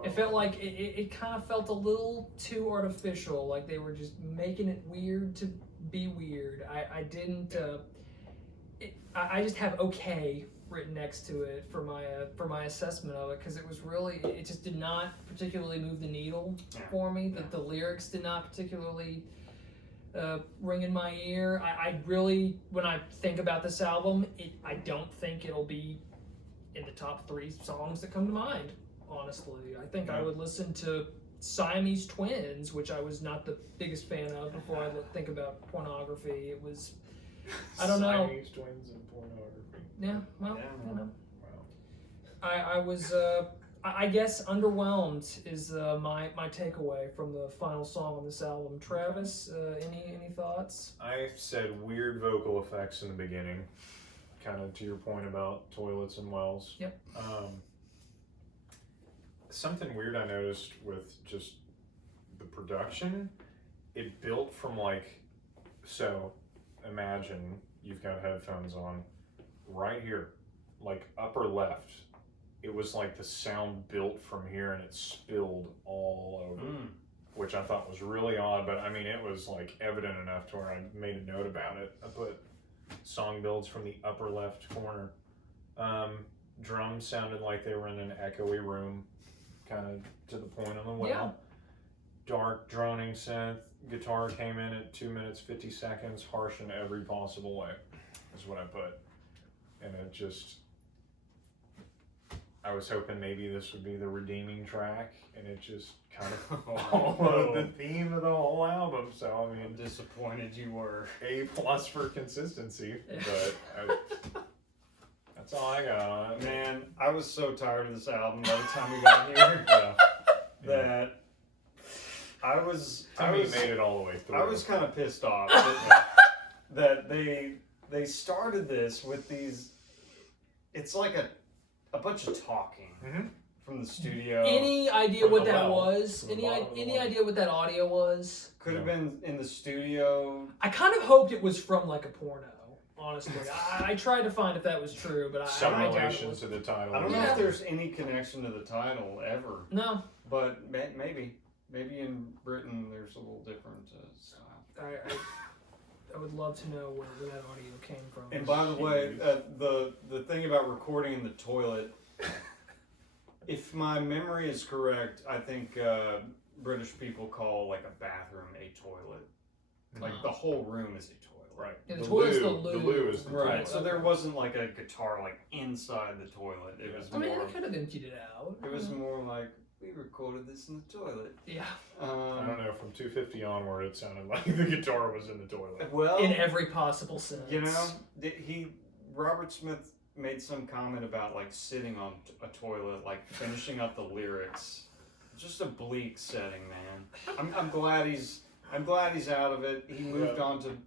it felt like, it kind of felt a little too artificial. Like they were just making it weird to be weird. I didn't, I just have okay written next to it for my assessment of it, because it was really, it just did not particularly move the needle for me. That the lyrics did not particularly ring in my ear. I really, when I think about this album, I don't think it'll be in the top 3 songs that come to mind, honestly. I think I would listen to Siamese Twins, which I was not the biggest fan of before I think about Pornography. It was, I don't know. Siamese Twins and Pornography. Yeah, well, Yeah. you know. Wow. I was I guess underwhelmed is my takeaway from the final song on this album. Travis, any thoughts? I said weird vocal effects in the beginning, kind of to your point about toilets and wells. Yep. Something weird I noticed with just the production, it built from so imagine you've got headphones on right here, upper left. It was like the sound built from here and it spilled all over, which I thought was really odd, but I mean, it was evident enough to where I made a note about it. I put song builds from the upper left corner. Drums sounded like they were in an echoey room, kind of to the point on the well. Yeah. Dark droning synth. Guitar came in at 2 minutes 50 seconds, harsh in every possible way, is what I put. And it just, I was hoping maybe this would be the redeeming track, and it just kind of followed the theme of the whole album. So I mean, I'm disappointed you were. A+ for consistency, but that's all I got on it. Man, I was so tired of this album by the time we got here that I was made it all the way through. I was kind of pissed off that they started this with these. It's like a bunch of talking from the studio. Any idea what that was? From the bottom of the Any well. idea what that audio was? Could have been in the studio. I kind of hoped it was from a porno. Honestly, I tried to find if that was true, but Some I doubt it relation was. to the title. I don't know Yeah. if there's any connection to the title ever, No, but maybe in Britain there's a little different style. I would love to know where that audio came from. And by the way, the thing about recording in the toilet, if my memory is correct, I think British people call a bathroom a toilet. The whole room is a toilet. Right. Yeah, the toilet's the The loo. loo is the Right. toilet. So there wasn't a guitar inside the toilet. It was I mean, more. they could have emptied it out. It was more we recorded this in the toilet. Yeah. I don't know, from 250 onward, it sounded like the guitar was in the toilet. Well, In every possible sense. Robert Smith made some comment about sitting on a toilet, finishing up the lyrics. Just a bleak setting, man. I'm glad he's out of it. He moved on to,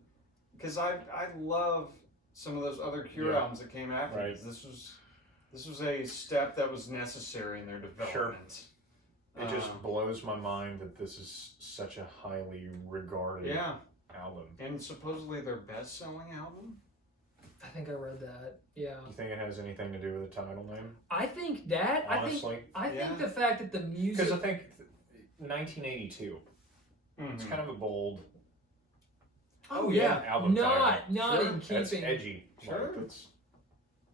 because I love some of those other Cure albums that came after this. This was a step that was necessary in their development. It just blows my mind that this is such a highly regarded album. And supposedly their best-selling album. I think I read that. Yeah. You think it has anything to do with the title name? I think that. Honestly, I think the fact that the music. because I think 1982. It's kind of a bold. Oh yeah. Album not title. in That's keeping. edgy. Sure.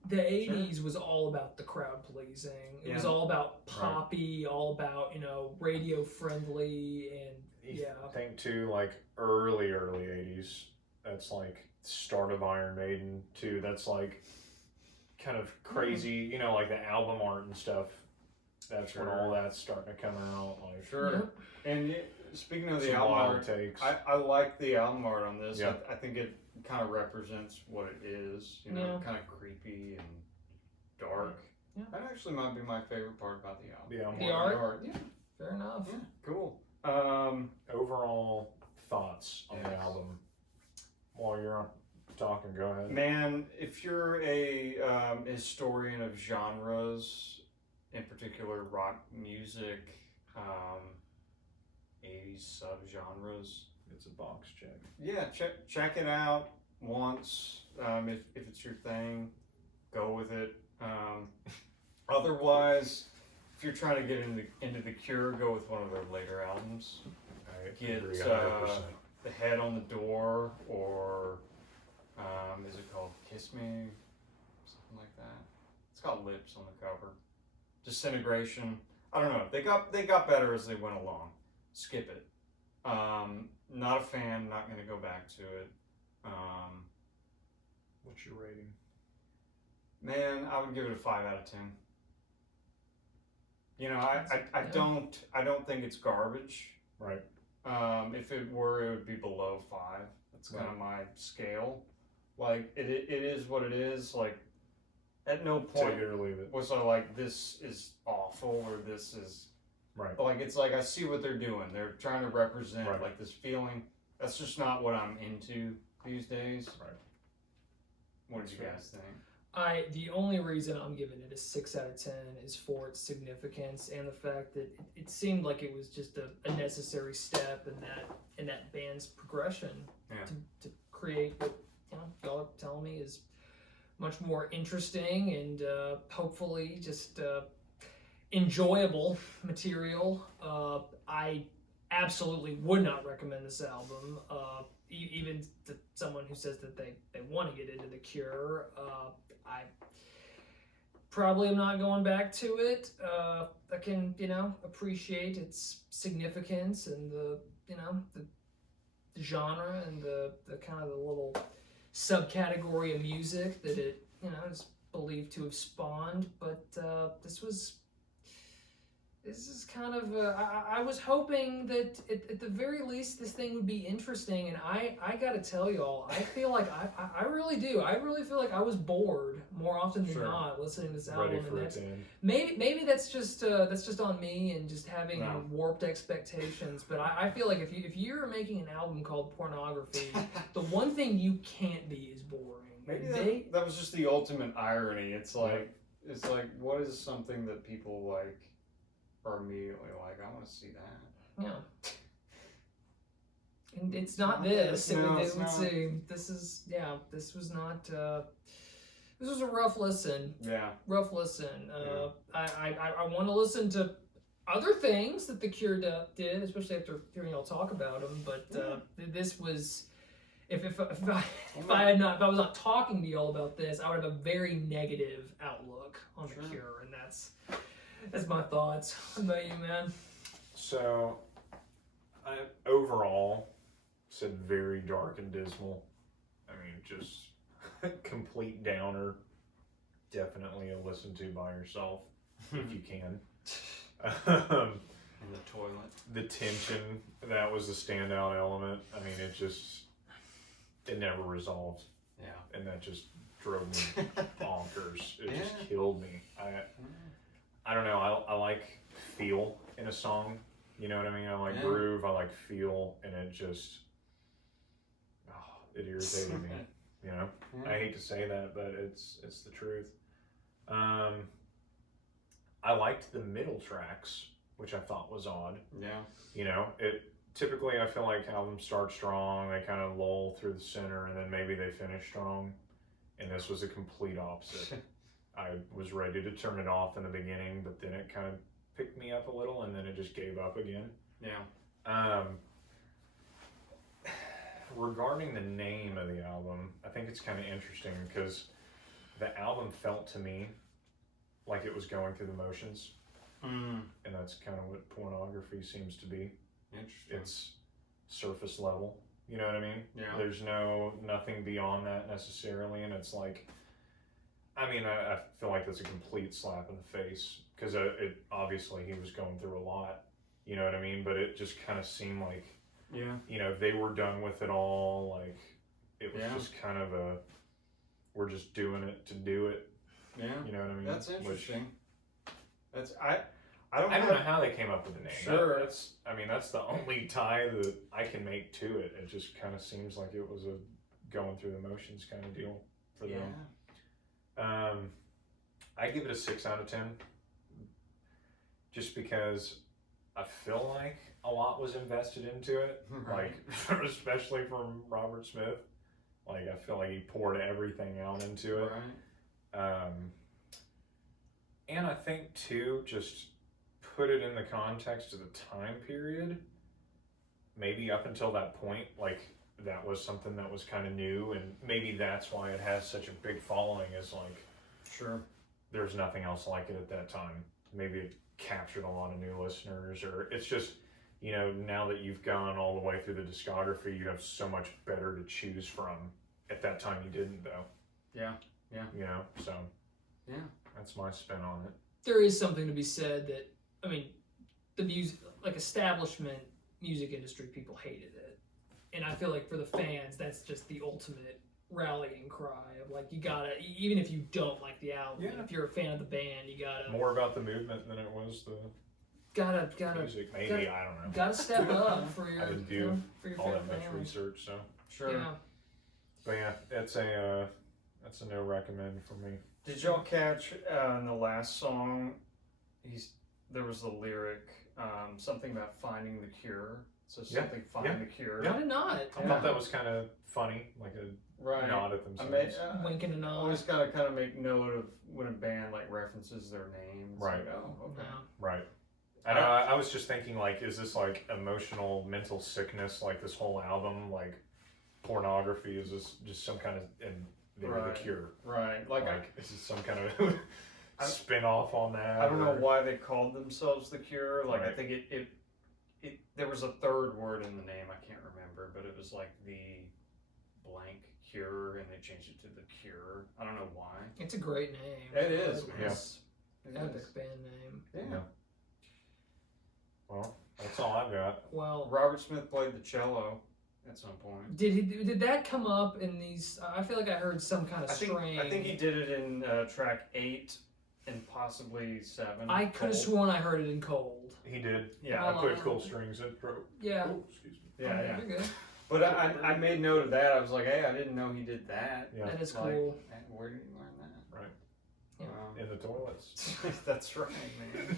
The 80s was all about the crowd pleasing. It was all about poppy, all about, radio friendly, and I think too, early 80s. That's start of Iron Maiden too. That's kind of crazy, the album art and stuff. That's when all that's starting to come out. And speaking of the some album wild art, takes. I like the album art on this. Yeah. I think it kind of represents what it is, kind of creepy and dark. Yeah. That actually might be my favorite part about the album. The art? Yeah, fair enough. Yeah, cool. Overall thoughts on the album while you're talking, go ahead. Man, if you're a historian of genres, in particular rock music, 80s subgenres, It's a box check. yeah, check it out once. If it's your thing, go with it. Otherwise, if you're trying to get into the Cure, go with one of their later albums. I Get agree 100%. The Head on the Door, or is it called Kiss Me? Something like that. It's got lips on the cover. Disintegration. I don't know. They got better as they went along. Skip it. Not a fan. Not going to go back to it. What's your rating? Man, I would give it a 5 out of 10. I don't think it's garbage. Right. If it were, it would be below 5. That's kind of my scale. It is what it is. At no point Take it or leave it. was I like, this is awful or this is Right. like, it's like I see what they're doing. They're trying to represent Right. like this feeling. That's just not what I'm into these days. Right. What did you guys think? The only reason I'm giving it a 6 out of 10 is for its significance and the fact that it seemed like it was just a necessary step in that band's progression to create what y'all are telling me is much more interesting and hopefully just enjoyable material. I absolutely would not recommend this album, even to someone who says that they want to get into The Cure. I probably am not going back to it. I can, appreciate its significance and the genre and the kind of the little subcategory of music that it, is believed to have spawned. But this is kind of, I was hoping that at the very least this thing would be interesting, and I gotta tell y'all, I feel like, I really do, I really feel like I was bored more often than not listening to this album. Ready for and it to end. maybe that's just on me and just having warped expectations, but I feel like if you're making an album called Pornography, the one thing you can't be is boring. Maybe that was just the ultimate irony. It's like, what is something that people like are immediately like, I want to see that. Yeah. And it's not this. It would seem. This was not. This was a rough listen. Yeah. Rough listen. I want to listen to other things that The Cure did, especially after hearing y'all talk about them. But this was, if I was not talking to y'all about this, I would have a very negative outlook on The Cure, and that's my thoughts. What about you, man? So, I overall said very dark and dismal. I mean, just complete downer. Definitely a listen to by yourself if you can. In the toilet. The tension, that was the standout element. I mean, it never resolved. Yeah. And that just drove me bonkers. It just killed me. I don't know, I like feel in a song. You know what I mean? I like groove, I like feel, and it just, it irritated me. You know? I hate to say that, but it's the truth. I liked the middle tracks, which I thought was odd. Yeah. You know, typically I feel like albums start strong, they kind of lull through the center, and then maybe they finish strong. And this was a complete opposite. I was ready to turn it off in the beginning, but then it kind of picked me up a little, and then it just gave up again. Yeah. Regarding the name of the album, I think it's kind of interesting because the album felt to me like it was going through the motions. And that's kind of what Pornography seems to be. Interesting. It's surface level. You know what I mean? Yeah. There's nothing beyond that necessarily, and it's like, I mean, I feel like that's a complete slap in the face because it obviously he was going through a lot. You know what I mean? But it just kind of seemed like, you know, they were done with it all. Like it was just kind of we're just doing it to do it. Yeah. You know what I mean? That's interesting. I don't know how they came up with the name. Sure. That's the only tie that I can make to it. It just kind of seems like it was a going through the motions kind of deal for them. I give it a 6 out of 10. Just because I feel like a lot was invested into it. Right. Like, especially from Robert Smith. Like, I feel like he poured everything out into it. Right. And I think, too, just put it in the context of the time period. Maybe up until that point, like, that was something that was kind of new, and maybe that's why it has such a big following, is like, Sure. there's nothing else like it at that time. Maybe it captured a lot of new listeners, or it's just, you know, now that you've gone all the way through the discography, you have so much better to choose from. At that time, you didn't, though. Yeah. Yeah. You know, so. Yeah. That's my spin on it. There is something to be said that, I mean, the music, like establishment music industry people hated it. And I feel like for the fans, that's just the ultimate rallying cry of like you gotta, even if you don't like the album, Yeah. if you're a fan of the band, you gotta More about the movement than it was the gotta music. Maybe, gotta- I don't know. gotta step up for your I didn't do for your all that favorite much band. research, so. Sure. Yeah. But yeah, that's a no recommend for me. Did y'all catch in the last song? There was the lyric, something about finding the cure. So Yeah, something find the cure. I did not. I thought that was kind of funny, like a Right. nod at I themselves. mean, Winking and I nod. always gotta kind of make note of when a band like references their name. It's Right. Like, oh, okay. No. Right. I know. I was just thinking, like, is this like emotional, mental sickness? Like this whole album, like pornography? Is this just some kind of and maybe Right. the cure? Right. Like, is this some kind of spin off on that? I don't know or- why they called themselves the Cure. Like I Right. think it there was a third word in the name. I can't remember, but it was like the blank Cure, and they changed it to the Cure. I don't know why. It's a great name. It is. Epic, Man. It epic is. band name. Yeah. Well, that's all I've got. Well, Robert Smith played the cello at some point. did that come up in these? I feel like I heard some kind of I string. think he did it in track 8 and possibly 7. I could have Cold. sworn I heard it in Cold. He did. Yeah. I put cool strings in. Yeah. Oh, excuse me. Yeah, Okay, yeah. You're good. But I made note of that. I was like, hey, I didn't know he did that. Yeah. That is Like, cool. where did you learn that? Right. Yeah. In the toilets. That's right, man.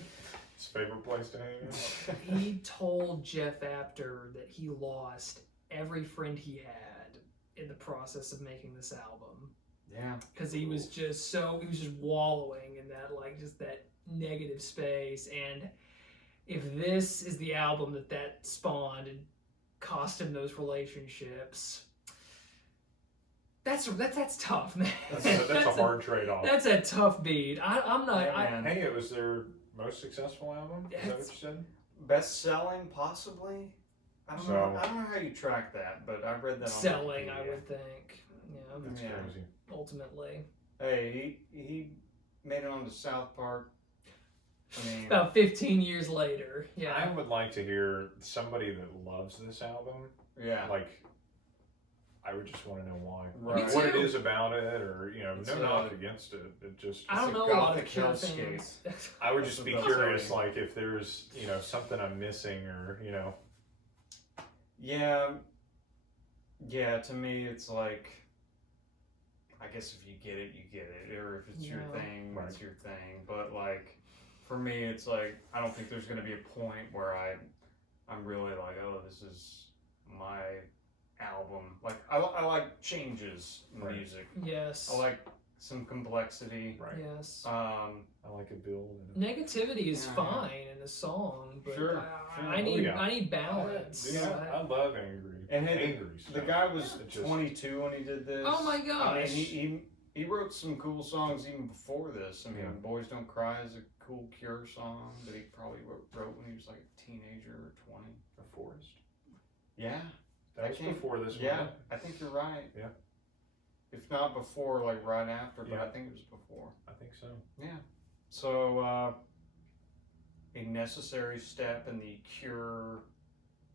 His favorite place to hang out. He told Jeff Apter that he lost every friend he had in the process of making this album Yeah. because he was just wallowing in that like just that negative space. And if this is the album that spawned and cost him those relationships, that's tough, man. That's a hard trade-off. That's a tough beat. I'm not. Yeah, I, man. Hey, it was their most successful album. Is that what you said? Best selling, possibly. I don't know. I don't know how you track that, but I read that. selling, on I Wikipedia. would think. Yeah. That's Yeah. crazy. Ultimately. Hey, he made it onto South Park. I mean, About 15 years later. Yeah. I would like to hear somebody that loves this album. yeah. Like, I would just want to know why. Right. What it too. is about it, or It's no knock against it. It just. I don't It's a know a lot of gothic Cure hellscape. fans. I would That's just be what I'm curious, saying. like if there's something I'm missing, or Yeah. Yeah. To me, it's like, I guess if you get it, you get it, or if it's your Yeah. thing, Right. it's your thing. But like, for me, it's like I don't think there's gonna be a point where I'm really like, oh, this is my album. Like I like changes in Right. music. Yes. I like some complexity. right. Yes. I like a build. And Negativity is Yeah. fine in a song, but Sure, I sure. need Oh, yeah. I need balance. Dude, I love angry. And angry The stuff. guy was It just- 22 when he did this. Oh my I mean, gosh. he wrote some cool songs even before this. I mean, Yeah. "Boys Don't Cry" is a cool Cure song that he probably wrote when he was like a teenager or 20. The Forest. Yeah, That was came- before this yeah, one. I think you're right. Yeah. If not before, like right after, but Yeah. I think it was before. I think so. Yeah. So, a necessary step in the Cure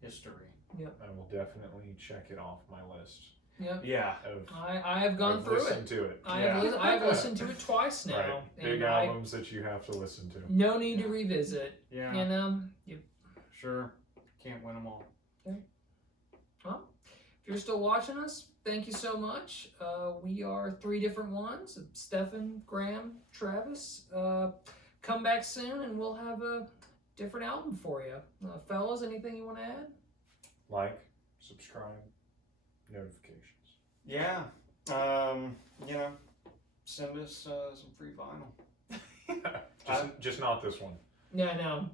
history. I will definitely check it off my list. Yep. Yeah. Of I have gone I've through listened it. to it. I Yeah. have listened to it twice now. Right. Big and albums that you have to listen to. no need to revisit. Yeah. And Sure. Can't win them all. if you're still watching us, thank you so much. We are 3 different ones: Stefan, Graham, Travis. Come back soon, and we'll have a different album for you, fellas. Anything you want to add? Like, subscribe, notifications. Yeah. Send us some free vinyl. just not this one. No.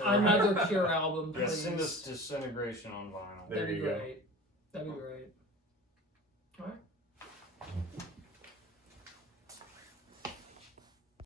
Another Cure album, Yeah, please. send us Disintegration on vinyl. There That'd be you go. great. That'd be great.